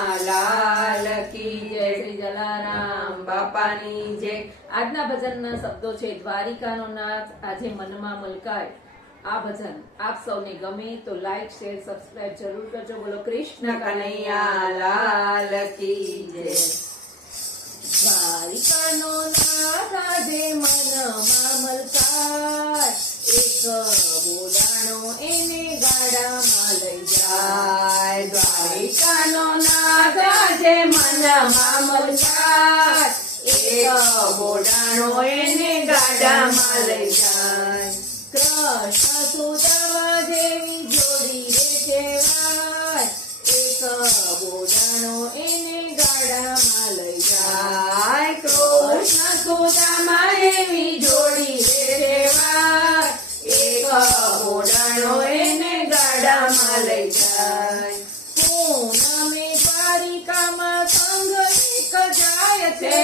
લાલ કી જય, શ્રી જલારામ બાપાની જય। આજના ભજનના શબ્દો છે દ્વારિકાનો નાથ આજે મનમાં મલકાય। આ ભજન આપ સૌને ગમે તો લાઈક શેર સબસ્ક્રાઇબ જરૂર કરજો। બોલો કૃષ્ણ કનૈયા લાલ કી જય। દ્વારિકાનો નાથ આજે મનમાં મલકાય, એક બોડાણો એને ગાડામાં લઈ જાય। દ્વારિકાનો નાથ આજે મનમાં મલકાય, એક બોડાણો એને ગાડામાં લઈ જાય। કૃષ્ણ સુદામા જેવી જોડી રે કહેવાય, એક બોડાણો એને ગાડામાં લઈ જાય। કૃષ્ણ સુદામા એવી જોડી રે કહેવાય, એક બોડાણો એને ગાડામાં લઈ જાય। પૂનમે દ્વારિકામાં સંગ એક જાય છે,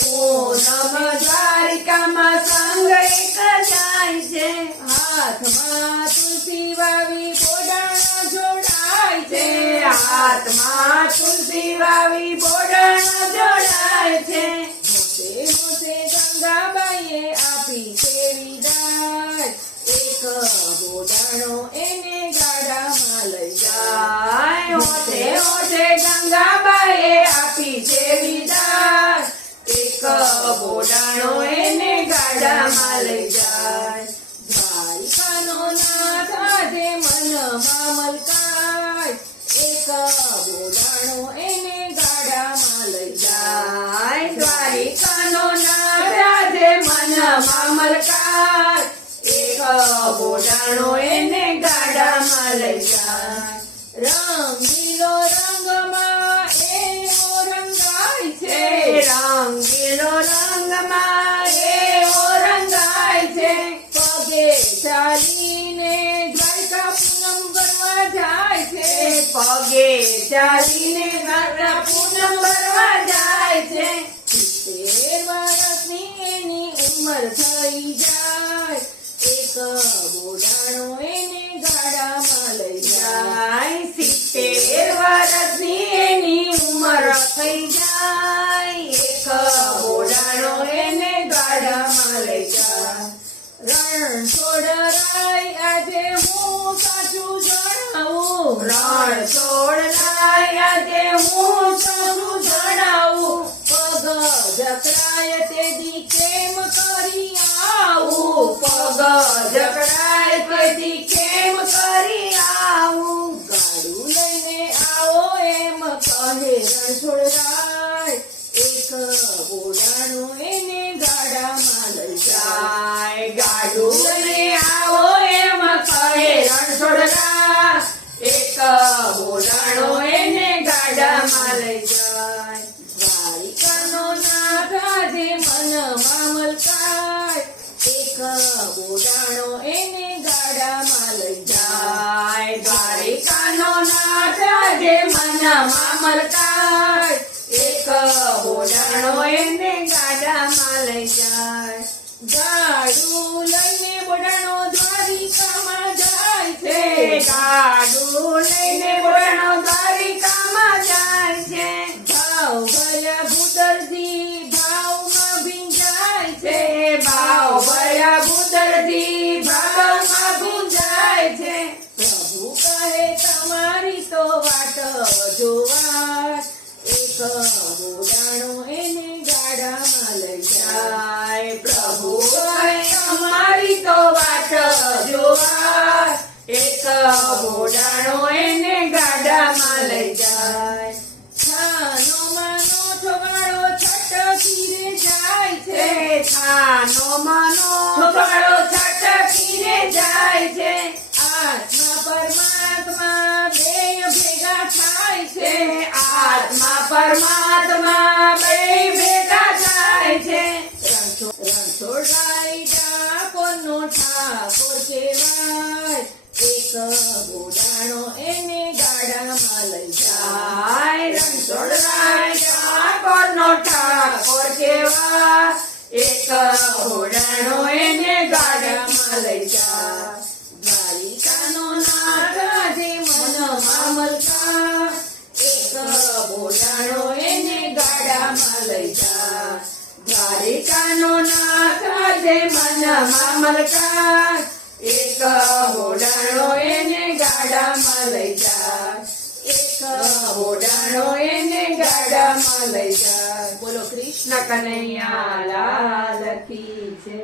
પૂનમ દ્વારિકામાં સંગ એક જાય છે। હાથમાં તુલસી વાવી બોડાણા જોડાય છે, હાથમાં તુલસી વાવી બોડાણા જોડાય છે। મોસે મોસે ગંગાબાઈએ આપી છે વિદાય, એક બોડાણો એને ગાડામાં લઈ જાય। મોસે મોસે ગંગાબાઈએ આપી છે વિદાય, એક બોડાણો એને ગાડામાં લઈ જાય। દ્વારિકાનો નાથ આજે મનમાં મલકાય, એક બોડાણો એને ગાડામાં લઈ જાય। દ્વારિકાનો નાથ આજે મનમાં મલકાય, એક બોડાણો એને ગાડામાં લઈ જાય। રંગીલો રંગમાં એવો રંગાય છે, રંગીલો રંગમાં એવો રંગાય છે। પગે ચાલીને દ્વારકા પૂનમ ભરવા જાય છે, પગે ચાલીને દ્વારકા પૂનમ ભરવા જાય છે। 70 વર્ષની એની ઉંમર થઈ જાય, એક બોડાણો એને ગાડામાં લઈ જાય। 70 વર્ષની એની ઉંમર થઈ જાય, એક બોડાણો એને ગાડામાં લઈ જાય। રણછોડરાય આજે હું સાચું જણાવું, રણછોડરાય આજે હું સાચું જણાવું। પગ જકરાય તેદી કેમ કરી આવું, પગ જકરાય તેદી કેમ કરી આવું। ગાડું લઈને આવો એમ કહે રણછોડરાય, એક બોડાણો એને ગાડામાં લઈ જાય। ગાડું લઈને આવો એમ કહે રણછોડરાય, એક બોડાણો એને ગાડામાં લઈ જાય। દ્વારિકાનો નાથ આજે મનમાં મલકાય, એક બોડાણો એને ગાડામાં લઈ જાય। દ્વારિકાનો નાથ આજે મનમાં મલકાય, એક બોડાણો એને ગાડામાં લઈ જાય। ગાડું લઈને બોડાણો દ્વારિકામાં જાય છે, ગાડું લઈને બોડાણો દ્વારિકામાં જાય છે। ભાવ ભર્યા ભૂતરજી ભાવમાં ભીંજાય છે, ભાવ ભર્યા ભૂતરજી ભાવમાં ભીંજાય છે। પ્રભુ કહે તમારી તો વાટ જોવાય, એક બોડાણો એને ગાડામાં લઈ જાય। પ્રભુ કહે તમારી તો વાટ જોવાય, એક બોડાણો એને ગાડામાં લઈ જાય। છાનો માનો છોકરાડો છટકી રે જાય છે, છાનો માનો છોકરાડો છટકી રે જાય છે। આત્મા પરમાત્મા બે ભેગા થાય છે, આત્મા પરમાત્મા બે ભેગા થાય છે। રણછોડરાય ડાકોરનો ઠાકોર કહેવાય, એક બોડાણો એને ગાડામાં લઈ જાય। રણછોડરાય ડાકોરનો ઠાકોર કહેવાય, એક બોડાણો એને ગાડામાં લઈ જાય। દ્વારિકાનો નાથ આજે મનમાં મલકાય, એક હોડાણો એને ગાડામાં લઈ જા. દ્વારિકાનો નાથ આજે મનમાં મલકાય, એક હોડાણો એને ગાડામાં લઈ જા. એક હોડાણો એને ગાડામાં લઈ જા. બોલો કૃષ્ણ કનૈયા લાલ કી જય.